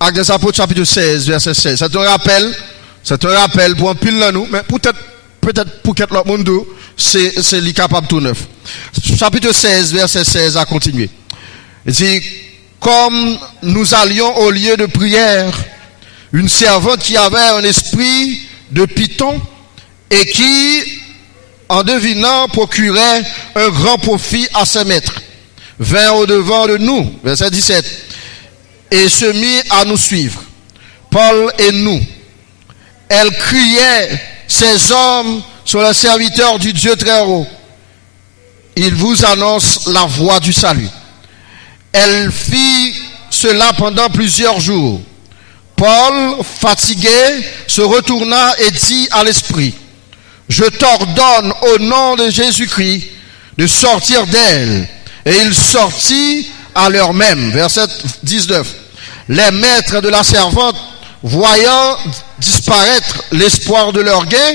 Actes des Apôtres chapitre 16, verset 16. C'est un rappel pour un pile là nous, mais peut-être pour quelque autre monde, c'est capable tout neuf. Chapitre 16, verset 16 à continuer. Il dit, comme nous allions au lieu de prière, une servante qui avait un esprit de python et qui, en devinant, procurait un grand profit à ses maîtres, vint au-devant de nous, verset 17, et se mit à nous suivre, Paul et nous. Elle criait, ces hommes sont les serviteurs du Dieu très haut. Ils vous annoncent la voie du salut. Elle fit cela pendant plusieurs jours. Paul, fatigué, se retourna et dit à l'esprit, je t'ordonne au nom de Jésus-Christ de sortir d'elle. Et il sortit à l'heure même. Verset 19. Les maîtres de la servante, voyant disparaître l'espoir de leur gain,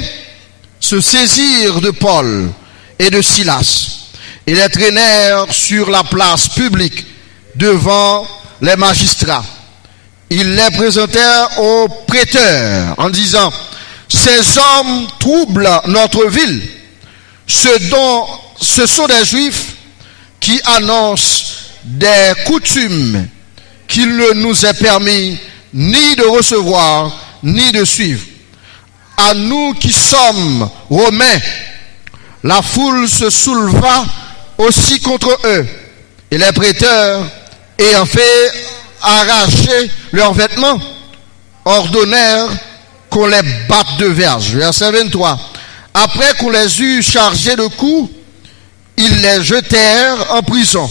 se saisirent de Paul et de Silas et les traînèrent sur la place publique devant les magistrats. Ils les présentèrent aux prêteurs en disant, ces hommes troublent notre ville. Ce sont des Juifs qui annoncent des coutumes qu'il ne nous est permis ni de recevoir, ni de suivre. À nous qui sommes Romains, la foule se souleva aussi contre eux. Et les prêteurs, ayant fait arracher leurs vêtements, ordonnèrent qu'on les batte de verge. Verset 23. Après qu'on les eut chargés de coups, ils les jetèrent en prison,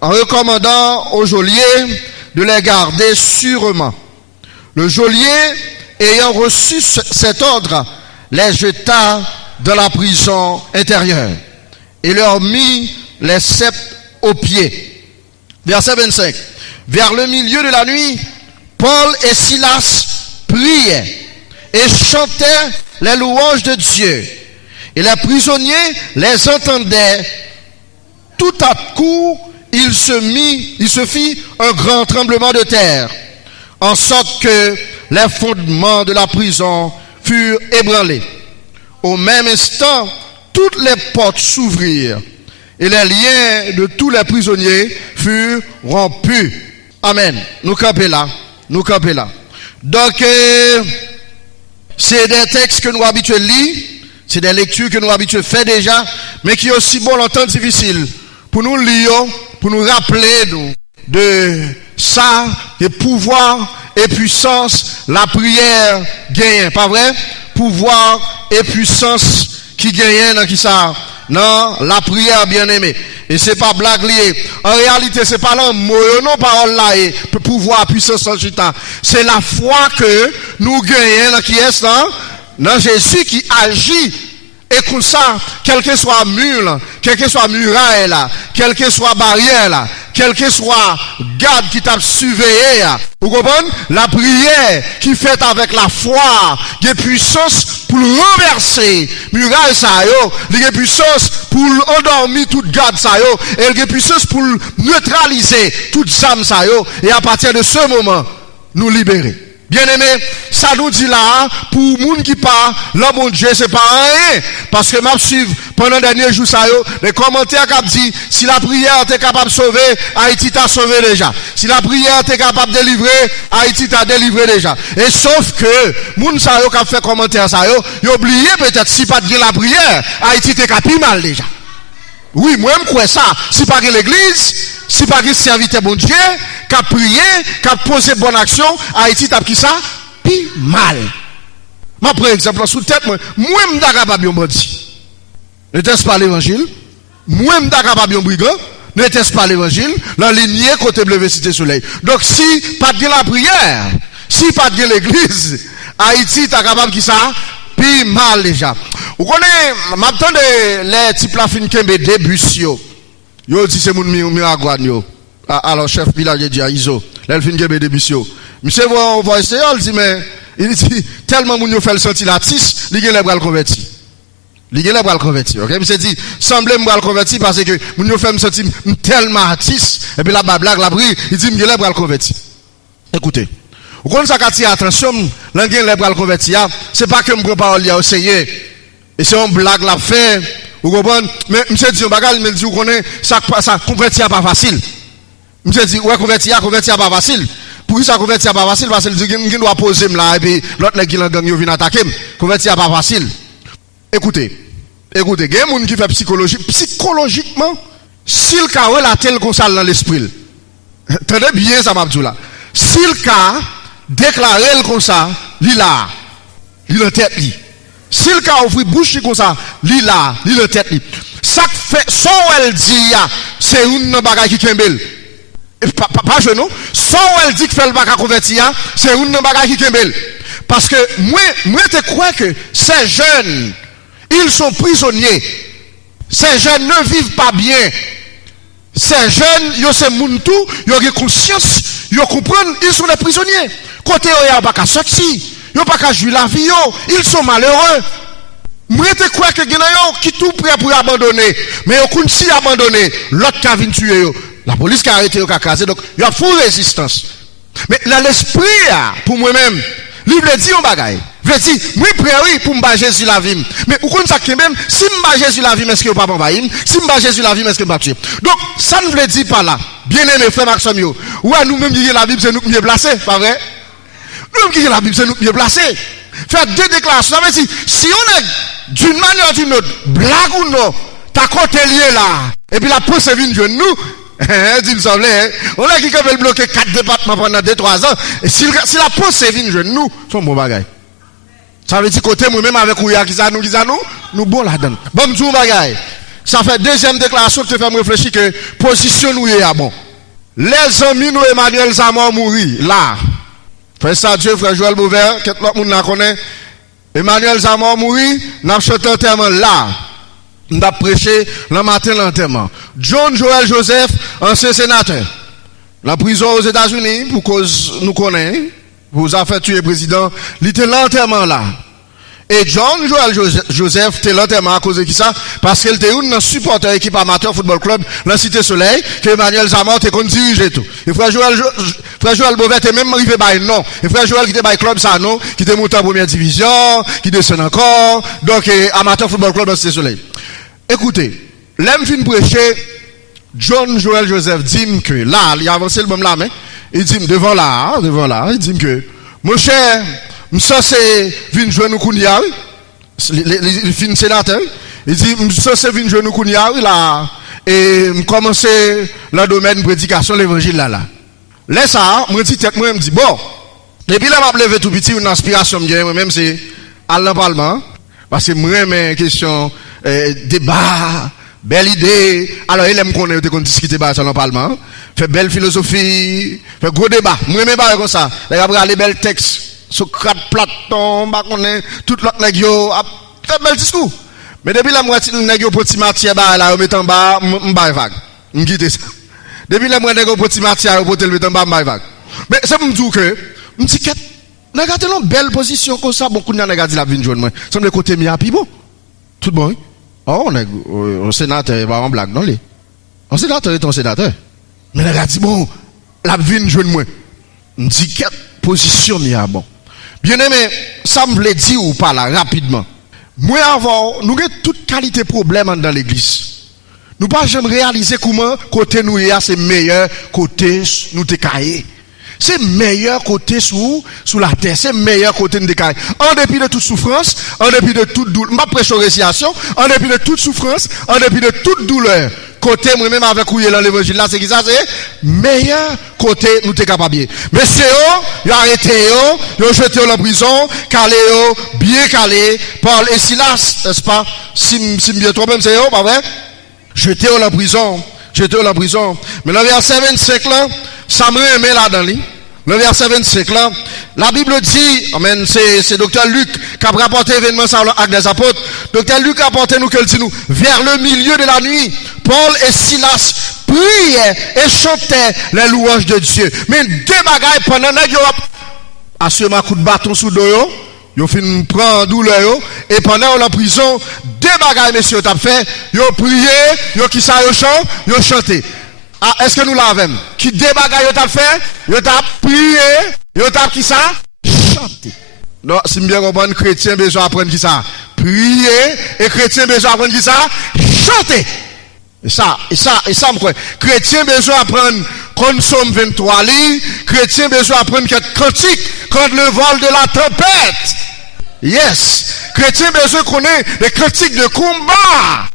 en recommandant au geôlier de les garder sûrement. Le geôlier, ayant reçu cet ordre, les jeta dans la prison intérieure et leur mit les sceptres aux pieds. Verset 25. Vers le milieu de la nuit, Paul et Silas priaient et chantaient les louanges de Dieu. Et les prisonniers les entendaient. Tout à coup, il se fit un grand tremblement de terre, en sorte que les fondements de la prison furent ébranlés. Au même instant, toutes les portes s'ouvrirent et les liens de tous les prisonniers furent rompus. Amen. Nous campons là. Donc, c'est des textes que nous habitués lire, c'est des lectures que nous habitués faire déjà, mais qui est aussi bon en temps difficile pour nous lire, pour nous rappeler de ça, de pouvoir et puissance, la prière gagne, pas vrai? Pouvoir et puissance qui gagne dans qui ça? Non, la prière bien aimée. Et c'est pas blague lié. En réalité, c'est pas l'amour, non parole là et pouvoir, puissance en chita. C'est la foi que nous gagnons dans qui est ça? Dans Jésus qui agit. Et comme ça, quel que soit mur, quel que soit muraille là, quel que soit barrière là, quel que soit garde qui t'a surveillé là, vous comprenez? La prière qui fait avec la foi, il y a puissance pour renverser muraille ça yo, il y a puissance pour endormir toute garde ça yo, et il y a puissance pour neutraliser toute âme ça yo, et à partir de ce moment, nous libérer. Bien aimé, ça nous dit là, pour moun qui parle, l'homme bon Dieu, c'est pas rien. Parce que m'a suivre pendant les derniers jours, ça yo, les commentaires qui dit, si la prière t'es capable de sauver, Haïti t'a sauvé déjà. Si la prière t'es capable de délivrer, Haïti t'a délivré déjà. Et sauf que, moun ça yo qui a fait commentaire ça yo, y oublié peut-être si pas de la prière, Haïti t'es capable mal déjà. Oui, moi-même, quoi ça? Si pas de l'église, si pas de serviteur bon Dieu, qui a prié, qui a posé bonne action, Haïti tape qui ça? Puis mal. Ma par exemple, sous tête, moi-même, capable de bandi. N'était-ce pas l'évangile? Moi-même, capable de brigand. N'était-ce pas l'évangile? La lignée côté bleu cité soleil. Donc, si pas de la prière, si pas de l'église, Haïti t'as capable qui ça? Puis mal déjà. Vous connaissez, m'attendez les types la fin kembe début yo. Yo dit c'est mon miragouane yo. Alors chef village dit à Iso, les fin kembe début yo. Monsieur on va essayer, il dit mais il dit tellement moun yo fait le senti la tis, li gen les bras converti. Li gen les bras converti. OK, monsieur dit semble me bras converti parce que moun yo fait me senti tellement tis et puis la blague la bri, il dit me gen les bras converti. Écoutez. Vous connaissez ça qui attire attention, l'anglais les bras convertir, c'est pas que me prend parole à essayer. Et c'est une blague la fait. Vous comprenez? Mais monsieur dit un bagage, me dit vous connaissez ça convertir pas facile. Monsieur dit ouais convertir pas facile. Pour qui ça convertir pas facile parce que il doit poser là et puis l'autre nèg qui l'en gang vient attaquer. Convertir pas facile. Écoutez, il y a des gens qui fait psychologiquement, s'il ka la tel comme ça dans l'esprit. Tenez bien ça m'a dit là. S'il ka déclaré comme ça, il en tête li. S'il ka ouvri bouche comme ça, il en tête li. Ça fait son elle dit c'est une bagage qui kembel. Pas genou, son elle dit que fait le bagage convertir, c'est une bagage qui kembel. Parce que moi te crois que ces jeunes ils sont prisonniers. Ces jeunes ne vivent pas bien. Ces jeunes, ils sont moun tout, ils ont conscience, ils comprennent, ils sont des prisonniers. Côté ils n'ont pas qu'à sortir, ils n'ont pas qu'à jouer la vie, ils sont malheureux. Moi, je crois que les gens qui tout prêt pour abandonner, mais ils ont si abandonné, l'autre qui a venu tuer, la police qui a arrêté, qui a casé, donc il y a full résistance. Mais dans l'esprit, pour moi-même, lui veut dire un bagage. Veut dire, moi prêt oui pour me Jésus la vie. Mais vous connaissez ça que même si me Jésus la vie, est-ce que vous pas m'envahir? Si me Jésus la vie, est-ce que vous pas tuer? Donc ça ne veut dire pas là. Bien-aimé frère Maxime yo. Ouais, nous même qui la Bible c'est nous mieux placés, pas vrai? Nous qui la Bible c'est nous mieux placés. Faire deux déclarations, ça veut dire si on est d'une manière ou d'une autre, blague ou non, ta côté lié là et puis la pensée vient de nous. Il me semblait, on a qui veut bloquer 4 départements pendant 2-3 ans. Et si la pensée vient de nous, c'est un bon bagage. Ça veut dire côté moi-même avec Ouya qui nous bon là-dedans. Bon, tout bagage. Ça fait deuxième déclaration qui te fait me réfléchir que position nous est bon. Les amis nous Emmanuel Zamor mourir là. Frère ça Dieu, frère Joël Bouvert, que tout le monde la connaît. Emmanuel Zamor mourir, n'a chanté enterrement là. Nous avons prêché le matin l'enterrement. John Joel Joseph, ancien sénateur. La prison aux États-Unis, pour cause nous connaissons, vous avez fait tuer le président, il était l'enterrement là. Et John Joel Joseph était l'enterrement à cause de qui ça? Parce qu'il était un supporter équipe amateur football club, la Cité Soleil, que Emmanuel Zamor était qu'on dirigeait tout. Et frère Joël Beauvais était même arrivé par non. Et frère Joël qui était par club ça non, qui était monté en première division, qui descend encore, donc amateur football club la Cité Soleil. Écoutez, l'aime fin prêcher, John Joel Joseph dit que là, il a avancé le bon là, mais il dit devant là, il dit que, mon cher, ça c'est vin jouer nous kounia, les fin sénateur, il dit ça c'est vin jouer nous kounia là, et commencer le domaine prédication l'évangile là. Là ça, moi dit tête moi me dit bon, depuis là m'a levé tout petit une inspiration moi même c'est à l'emparlement, parce que moi mes question débat, belle idée. Alors, il aime qu'on ait discuté sur le Parlement. Fait belle philosophie, fait gros débat. Moi, même pas comme ça. Les gars, les belles textes. Socrate, Platon, tout l'autre négio. Fait bel discours. Mais depuis la moitié, négio petit matière, là, on met en bas, m'bay vague. M'quitte ça. Depuis la moitié, négio petit matière, on peut le mettre en bas, m'bay vague. Mais c'est pour me dire que, m'tiquette, regardez une belle position comme ça, beaucoup de gens regardent la vie de moi. Ça me côté mi à bon. Tout bon, oh, on est un sénateur, pas en blague, non, les. Un sénateur est un sénateur. Mais il a dit, bon, la vie de moi. On dit quelle position, mais bon. Bien aimé, ça me veut dire ou pas là, rapidement. Moi, avant, nous avons toute qualité de problème dans l'église. Nous ne pouvons jamais réaliser comment côté nous c'est meilleur côté nous te caillé. C'est meilleur côté sous la terre, c'est meilleur côté de décaille. En dépit de toute souffrance, en dépit de toute douleur, ma prêche récitation, en dépit de toute souffrance, en dépit de toute douleur, côté moi-même avec où il est dans l'évangile là, c'est qui ça, c'est meilleur côté nous t'es capable. Mais c'est eux, ils ont arrêté eux, ils ont jeté en prison, calé eux, bien calé, Paul et Silas, n'est-ce pas? Si bien trop même c'est eux, pas vrai? Jeté en prison, Mais dans le verset 25 là, ça me remet là-dedans. Le verset 25 là, la Bible dit, amen, c'est docteur Luc qui a rapporté l'événement sur l'acte des apôtres. Docteur Luc a rapporté nous qu'elle dit nous, vers le milieu de la nuit, Paul et Silas priaient et chantaient les louanges de Dieu. Mais deux bagailles pendant que vous assurez un coup de bâton sous le dos, vous fin prendre douleur, et pendant la prison, deux bagailles, messieurs, t'as fait, vous prié, vous qui ça, vous chanté. Ah, est-ce que nous l'avons? Qui débagaille, yo t'a fait? Yo t'a prié? Yo t'a qui ça? Chanter. Non, si bien comprendre, chrétien besoin apprendre qui ça? Prier, et chrétien besoin apprendre qui ça? Chanter. Et ça, chrétien besoin apprendre contre Somme 23 li, chrétien besoin apprendre quelques cantiques contre le vol de la tempête. Yes. Chrétien besoin connaître des cantiques de combat.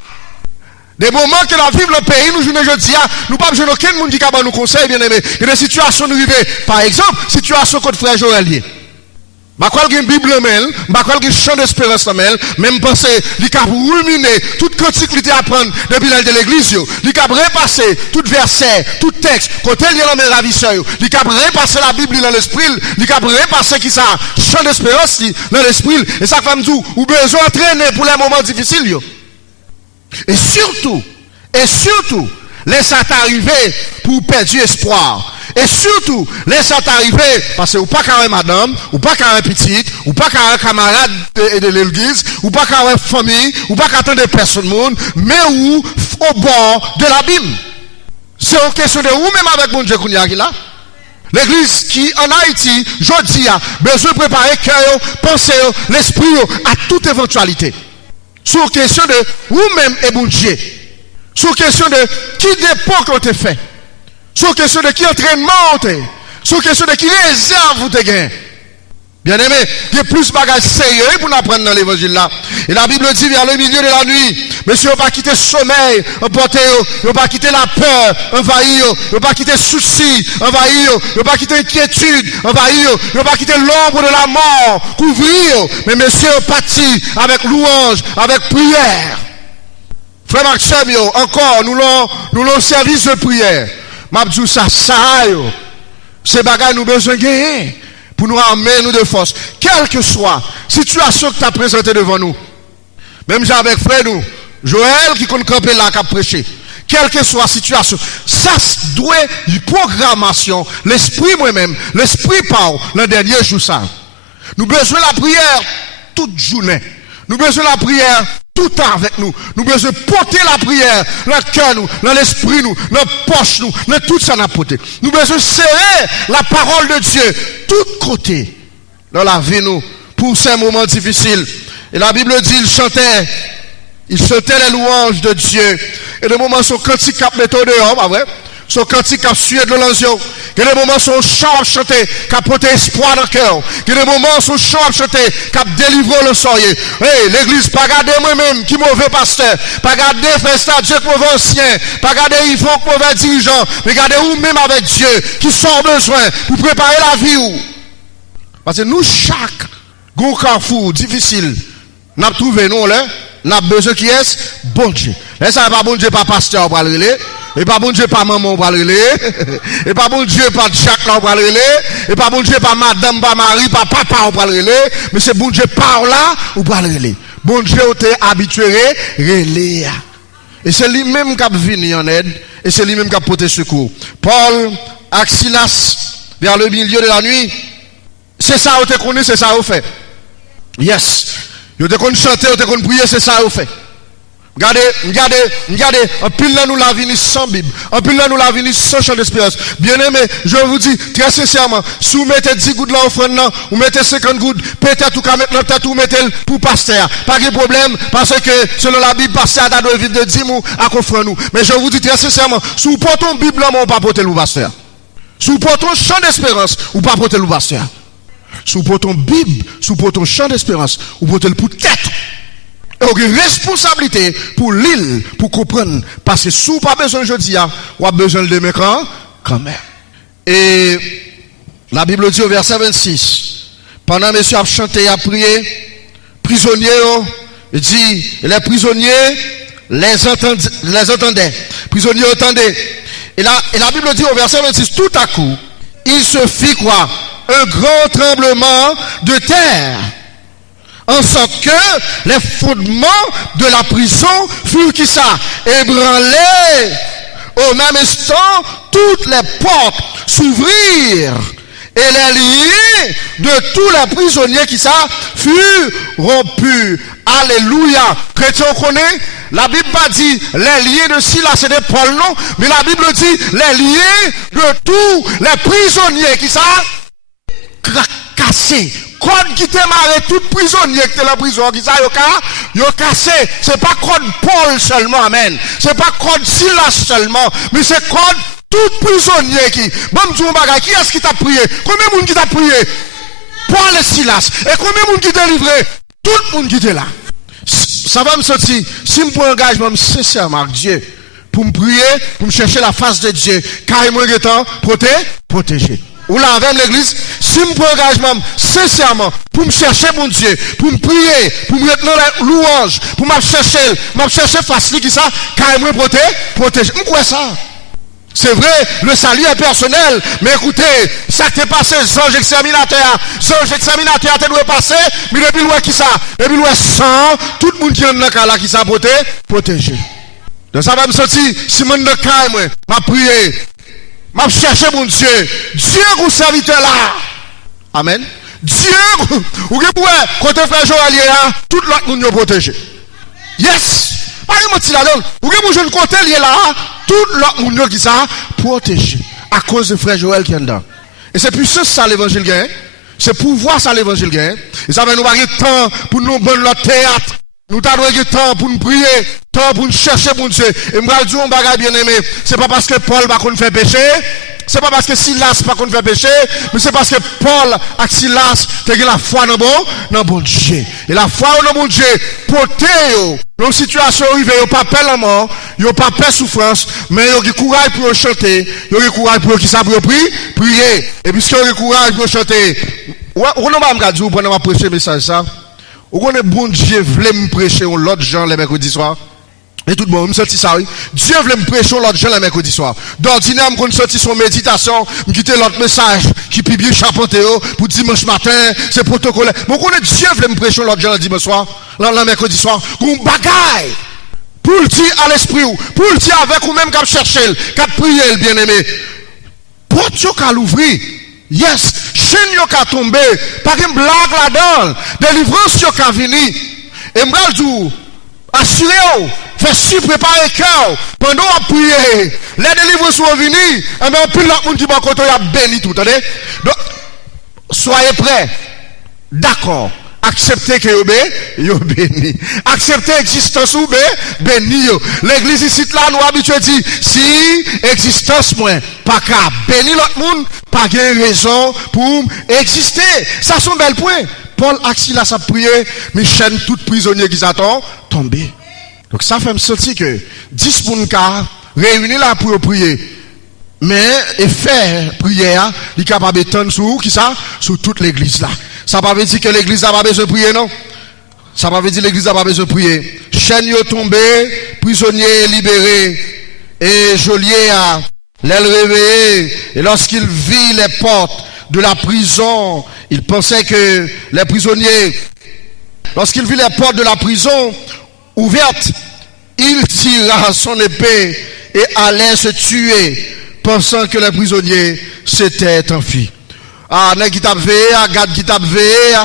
Des moments que la vie dans le pays, nous, je dis, nous pas besoin d'aucun monde qui a nous conseil, bien aimé. Il y a des situations nous vivons. Par exemple, situation contre frère Joël. Ma quoi une Bible même, ma quoi une chant d'espérance même penser, il a ruminer toute cantique qu'il a apprendre depuis l'âge de l'église, il a repasser tout verset, tout texte, côté lié dans mes ravisseurs, il a repasser la Bible dans l'esprit, il a repasser qui ça, chant d'espérance dans l'esprit, et ça fait me dire, ou besoin d'entraîner pour les moments difficiles. Et surtout, laissez t'arriver pour perdre espoir. Et surtout, laissez t'arriver, parce que ou pas qu'un madame, ou pas qu'un petit, ou pas qu'un camarade de l'église, ou pas qu'un famille, ou pas qu'un des personnes monde, mais ou au bord de l'abîme. C'est une question de où même avec mon Dieu qu'on y a là. L'église qui en Haïti, je dis, a besoin de préparer cœur, penser, l'esprit à toute éventualité. Sur question de vous-même et bon Dieu. Sur question de qui dépend qu'on te fait. Sur question de qui entraînement on te. Sur question de qui réserve vous te gagne. Bien aimé, il y a plus de bagages sérieux pour nous apprendre dans l'évangile là. Et la Bible dit vers le milieu de la nuit, monsieur, on va quitter le sommeil, on va quitter la peur, envahir, on va quitter le souci, envahir, on va quitter l'inquiétude, envahir, on va quitter l'ombre de la mort, couvrir. Mais monsieur, on partit avec louange, avec prière. Frère Maxime, encore, nous l'avons service de prière. Mabdou ça, ces bagages nous besoin de gagner. Pour nous amener nous de force. Quelle que soit la situation que tu as présentée devant nous. Même avec frère nous, Joël qui compte camper là, qui a prêché. Quelle que soit la situation, ça doit une programmation. L'esprit moi-même, l'esprit parle, le dernier jour ça. Nous besoin de la prière toute journée. Nous besoin de la prière tout le temps avec nous. Nous besoin de porter la prière dans le cœur, nous, dans l'esprit, nous, dans la poche, nous, dans tout ça n'a porté. Nous besoin de serrer la parole de Dieu, tout côté, dans la vie, nous, pour ces moments difficiles. Et la Bible dit, il chantait les louanges de Dieu. Et le moment, son cantique cap méthode dehors, pas vrai? Son cantique cap sué de l'ansion. Il y a des moments, son chant à chanter, qui a porté espoir dans le cœur. Il y a des moments, son chant à chanter, qui a délivré le soleil. Hey, l'église, pas garder moi-même, qui mauvais pasteur. Pas garder frère Dieu, mauvais ancien. Pas garder Yvon, mauvais dirigeant. Mais garder vous-même avec Dieu, qui sont besoin pour préparer la vie. Parce que nous, chaque gros carrefour difficile, nous avons trouvé, nous, là, nous avons besoin qui est bon Dieu. Et ça, pas bon Dieu, pas pasteur, pour le relais. Et pas bon Dieu, pas maman, pour le relais. Et pas bon Dieu, pas Jacques, pour le relais. Et pas bon Dieu, pas madame, pas Marie, pas papa, pour le relais. Mais c'est bon Dieu, par là, ou pour le relais. Bon Dieu, t'es habitué, relais. Et c'est lui-même qui a venu en aide. Et c'est lui-même qui a porté secours. Paul, Axilas, vers le milieu de la nuit. C'est ça, vous te connaissez, c'est ça, vous fait. Yes. Vous te connaissez chanter, vous te connaissez prier, c'est ça, vous fait. Regardez, en pile là nous la vie sans Bible, en pile là nous la vie sans chant d'espérance. Bien aimé, je vous dis très sincèrement, si vous mettez 10 gouttes là offrande, ou mettez 50 gouttes, peut-être ou mettre dans tête ou mettez pour pasteur. Pas de problème, parce que selon la Bible, pasteur a doit vivre de 10 mots à offrir nous. Mais je vous dis très sincèrement, si vous portez une Bible là, on pas porter le pasteur. Si vous portez un chant d'espérance, ou pas porter le pasteur. Si vous portez une Bible, si vous portez un chant d'espérance, ou portez le pour tête. Donc, une responsabilité pour l'île, pour comprendre. Parce que si vous n'avez pas besoin de jeudi, vous avez besoin de demain quand même. Et la Bible dit au verset 26, pendant que monsieur a chanté et a prié, prisonniers, il dit, les prisonniers les entendaient. Prisonniers entendaient. Et la Bible dit au verset 26, tout à coup, il se fit quoi? Un grand tremblement de terre. En sorte que les fondements de la prison furent qui ça? Ébranlés. Au même instant, toutes les portes s'ouvrirent. Et les liens de tous les prisonniers qui ça furent rompus. Alléluia. Chrétien connaît, la Bible pas dit les liés de Silas et de Paul, non, mais la Bible dit les liés de tous les prisonniers qui ça cassé. Code qui te marre tout prisonnier qui est la prison qui ça yo cassé. C'est pas code Paul seulement, amen. C'est pas code Silas seulement, mais c'est code tout prisonnier qui. Bon, qui est-ce qui t'a prié? Combien de monde qui t'a prié? Paul et Silas. Et combien de monde qui t'a livré? Tout le monde qui était là. Ça va me sortir. Si je prends engagement sincèrement avec Dieu, pour me prier, pour me chercher la face de Dieu, car il m'a temps protéger. Ou là, avec l'église, si je prends engagement sincèrement, pour me chercher mon Dieu, pour me prier, pour me retenir la louange, pour me chercher face qui ça, car il m'a protéger. Pourquoi ça? C'est vrai, le salut est personnel, mais écoutez, ça qui est passé, Zange exterminateur, tu dois passer, mais depuis loin qui ça, depuis loin sans, tout le monde qui est dans le cas là qui s'est protégé. Donc ça va me sortir, si je suis dans le cas, moi, m'a prié, m'a cherché mon Dieu, Dieu vous serviteur là. Amen. Dieu, ou que pouvez, quand tu fais Joël là, tout l'autre monde est protégé. Yes! Pas de là donc, ou que vous jeune côté lié là, tout l'autre monde qui ça protégé à cause de frère Joël qui est dedans. Et c'est puissant ça l'évangile gagne. C'est pouvoir ça l'évangile gagne. Et ça va nous avoir temps pour nous bonne le théâtre. Nous t'avons temps pour nous prier, temps pour nous chercher mon Dieu. Et moi je dis un bagage bien aimé, c'est pas parce que Paul va qu'on fait péché. C'est pas parce que Silas pas qu'on fait péché, mais c'est parce que Paul et Silas ont la foi dans bon Dieu. Et la foi dans bon Dieu, porter dans une situation arrivée, ils n'ont pas peur la mort, ils n'ont pas peur souffrance, mais ils ont du courage pour chanter, ils ont du courage pour qui ça pour prier. Et puisqu'ils ont du courage pour chanter, on n'a pas me dire pendant ma prêcher message ça. On connaît bon Dieu voulait me prêcher l'autre gens le mercredi soir. Et tout bon, je me senti ça, oui. Dieu voulait me prêcher l'autre jour le mercredi soir. D'ordinaire, je me senti son méditation, je quitte l'autre message qui peut bien chapeauter pour dimanche matin, c'est protocole. Mais on Dieu voulait me prêcher l'autre jour le dimanche soir, le mercredi soir, un bagaille. Pour le dire à l'esprit, pour le dire avec ou même qu'à chercher, qu'à prier, le bien-aimé. Porte yo qu'à l'ouvrir. Yes, chaîne yo qu'à tomber, pas une blague là-dedans, délivrance yo qu'à venir. Et m'gal dit, assurez-vous. Fais si préparer cœur pendant à prier. Les délivres sont venus. Et bien, puis l'autre monde qui va côté, il a béni tout. Donc, soyez prêts. D'accord. Acceptez que vous béni. Acceptez l'existence ou béni. L'église ici, là, nous habitués dit, si existence moins, pas qu'à bénir l'autre monde, pas de raison pour exister. Ça, c'est un bel point. Paul Axilas a prié, mais chaîne tout prisonnier qui s'attend, tomber. Donc ça fait me sentir que 10 personnes réunis là pour prier. Mais et faire prière, il est capable de tendre sur qui ça? Sur toute l'église là. Ça ne veut pas dire que l'église n'a pas besoin de prier, non? Ça ne veut pas dire que l'église n'a pas besoin de prier. Chaîne yo tombé, prisonnier libéré. Et geôlier a l'aile réveillé. Et lorsqu'il vit les portes de la prison, il pensait que les prisonniers, lorsqu'il vit les portes de la prison ouverte, il tira son épée et allait se tuer, pensant que les prisonniers s'étaient enfuis. Ah, n'est qui tape veillé, garde qui tape veillé,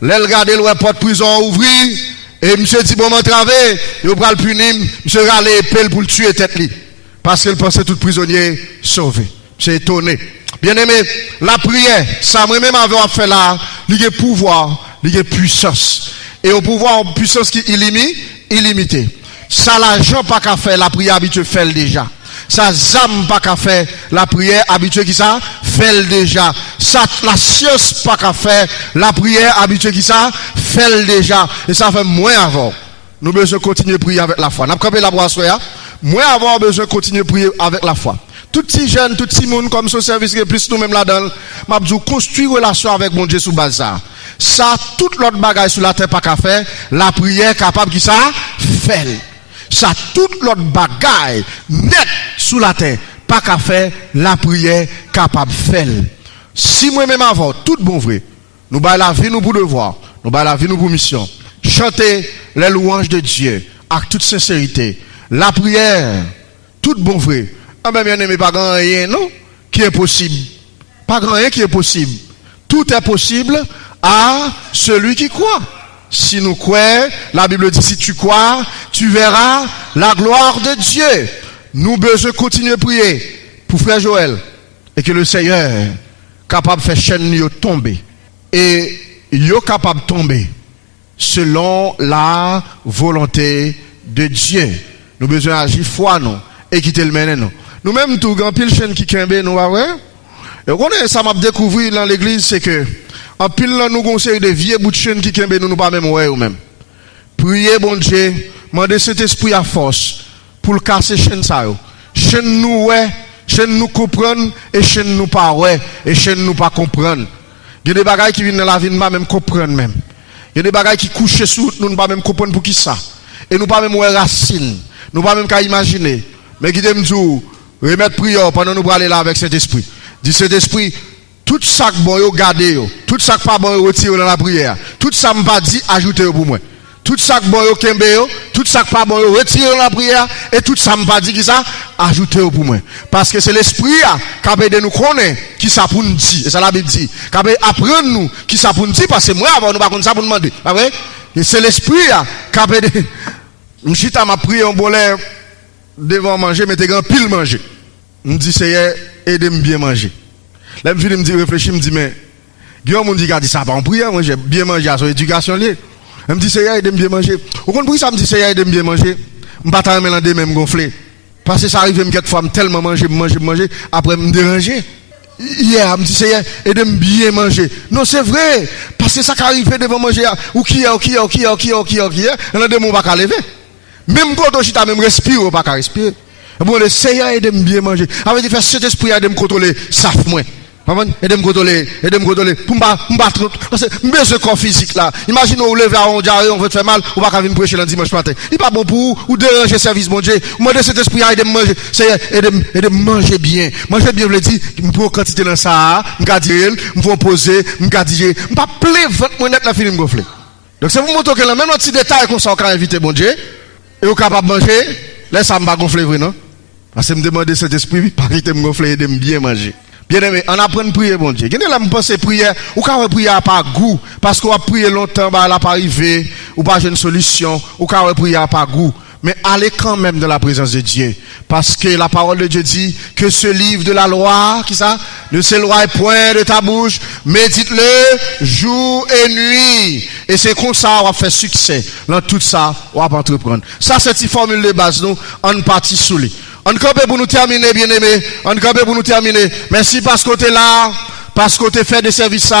l'aile garder le porte prison ouvri, et monsieur dit bon m'entraver, il va le punir, monsieur râle épée pour le tuer tête li, parce qu'il pensait tout prisonnier sauvé. C'est étonné. Bien aimé, la prière, ça même avant faire là, il y a pouvoir, il y a puissance. Et au pouvoir, en puissance qui est illimitée. Ça, l'argent pas qu'à faire, la prière habituée fait déjà. Ça, zam pas qu'à faire, la prière habituée qui ça, fait déjà. Ça, la science pas qu'à faire, la prière habituée qui ça, fait déjà. Et ça fait moins avant. Nous besoin continuer à prier avec la foi. N'a pas la boisson, moins avant, besoin continuer à prier avec la foi. Tout petit jeune, tout petit monde comme ce service qui est plus nous-mêmes là-dedans, m'a dit construire relation avec mon Dieu sous base ça. Ça, toute l'autre bagage sur la terre pas qu'à faire, la prière capable qui ça fait. Ça, toute l'autre bagage net sous la terre pas qu'à faire, la prière capable faire. Si moi-même avant, tout bon vrai, nous baillons la vie nous pour devoir, nous baillons la vie nous pour mission. Chanter les louanges de Dieu avec toute sincérité. La prière, tout bon vrai. Ah ben bien aimé, pas grand rien, non? Qui est possible? Pas grand rien qui est possible. Tout est possible à celui qui croit. Si nous croyons, la Bible dit, si tu crois, tu verras la gloire de Dieu. Nous besoin continuer à prier pour frère Joël. Et que le Seigneur capable de faire chaîne tomber. Et yo capable de tomber selon la volonté de Dieu. Nous besoin agir foi non et quitter le mener non. Nous-mêmes tout grand pile chaîne qui kembe nous ouais. Et on ça m'a découvert dans l'église c'est que en pile là nous conseille de vieux bout de chaîne qui kembe nous pas même ouais ou même. Priez bon Dieu, demander cet esprit à force pour le casser chaîne ça yo. Chaîne nous ouais, chaîne nous comprendre et chaîne nous pas ouais et chaîne nous pas comprendre. Il y a des bagages qui viennent dans la vie, nous ne pas même comprendre même. Il y a des bagages qui couchent sous nous, ne pas même comprendre pour qui ça. Et nous pas même voir racine, nous pas même qu'à imaginer. Mais qui me dit, remettre prière pendant nous aller là avec cet esprit. Dit cet esprit, tout ça que bon yo gardez yo, tout ça que pas bon yo retire dans la prière. Tout ça me pas dit ajouter pour moi. Tout ça que bon yo kembe yo, tout ça que pas bon yo retire dans la prière et tout ça me pas dit qui ça ajouter pour moi. Parce que c'est l'esprit qui a de nous connaître qui ça pour nous dire. Et ça la Bible dit. Qui a apprendre nous qui ça pour nous dire parce que moi avant nous pas connaître ça pour demander. Pas vrai? Et c'est l'esprit qui a de m'chita m'a prié un bolet devant manger mais t'es grand pile manger. Me dit Seigneur aide-moi bien manger. Là me me dit réfléchir me dit mais Guillaume on dit qu'a dit ça pas en prière moi j'ai bien manger à son éducation lié. Elle me dit Seigneur aide-moi bien manger. Au contraire ça me dit Seigneur aide-moi bien manger. Me pas tant mélanger même gonfler. Parce que ça arrive même quelquefois tellement manger après me déranger. Hier me dit Seigneur aide-moi bien manger. Non c'est vrai parce que ça qui arrive devant manger ou qui on a des mots pas lever. Même quand on chita même respirer ou pas respirer. Bon le Seigneur aide-moi bien manger. Avec faire cet esprit aide-moi contrôler saf moi. Aide-moi contrôler pour pas parce que besoin corps physique là. Imagine on lever à on diarrhée, on veut te faire mal, on va pas venir prêcher le dimanche matin. Il pas bon pour ou déranger service mon Dieu. Moi de cet esprit aide-moi manger. Seigneur aide-moi manger bien. Manger bien veut dire pour quantité dans ça, me garder, me faut poser, me garder, me pas plein 20 minutes la film gonfler. Donc c'est pour montrer que même un petit détail comme ça on peut inviter mon Dieu et on capable manger, là ça me pas gonfler vrai non. Parce que me demander cet esprit pas quitter me gonfler aide-moi bien manger. Bien aimé, on apprend à prier, bon Dieu. Quand on pense prière, ou quand on prier à pas goût, parce qu'on a prié longtemps, bah, elle n'a pas arrivé, ou pas une solution, ou quand on prier à pas goût. Mais allez quand même dans la présence de Dieu. Parce que la parole de Dieu dit que ce livre de la loi, qui ça, ne s'éloigne point de ta bouche, médite-le jour et nuit. Et c'est comme ça, on va faire succès. Dans tout ça, on va entreprendre. Ça, c'est une formule de base, nous, en partie sous lui. On campe pour nous terminer, bien aimé. On campe pour nous terminer. Merci parce que tu es là, parce que tu fait des services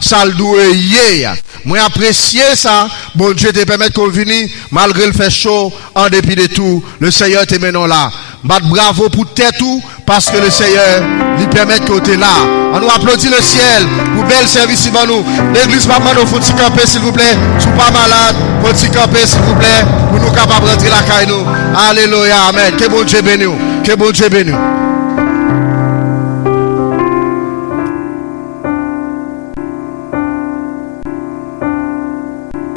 ça le doué hier. Moi apprécié ça. Bon Dieu te permet qu'on vienne malgré le fait chaud, en dépit de tout. Le Seigneur te maintenant là. Bat bravo pour tout parce que le Seigneur lui permet que tu es là. On nous applaudit le ciel pour bel service devant nous. L'église maman nous faut camper s'il vous plaît. Si vous pas malade, faut camper s'il vous plaît pour nous capables de rentrer la caille nous. Alléluia, amen. Que bon Dieu bénisse. Que bon Dieu bénisse.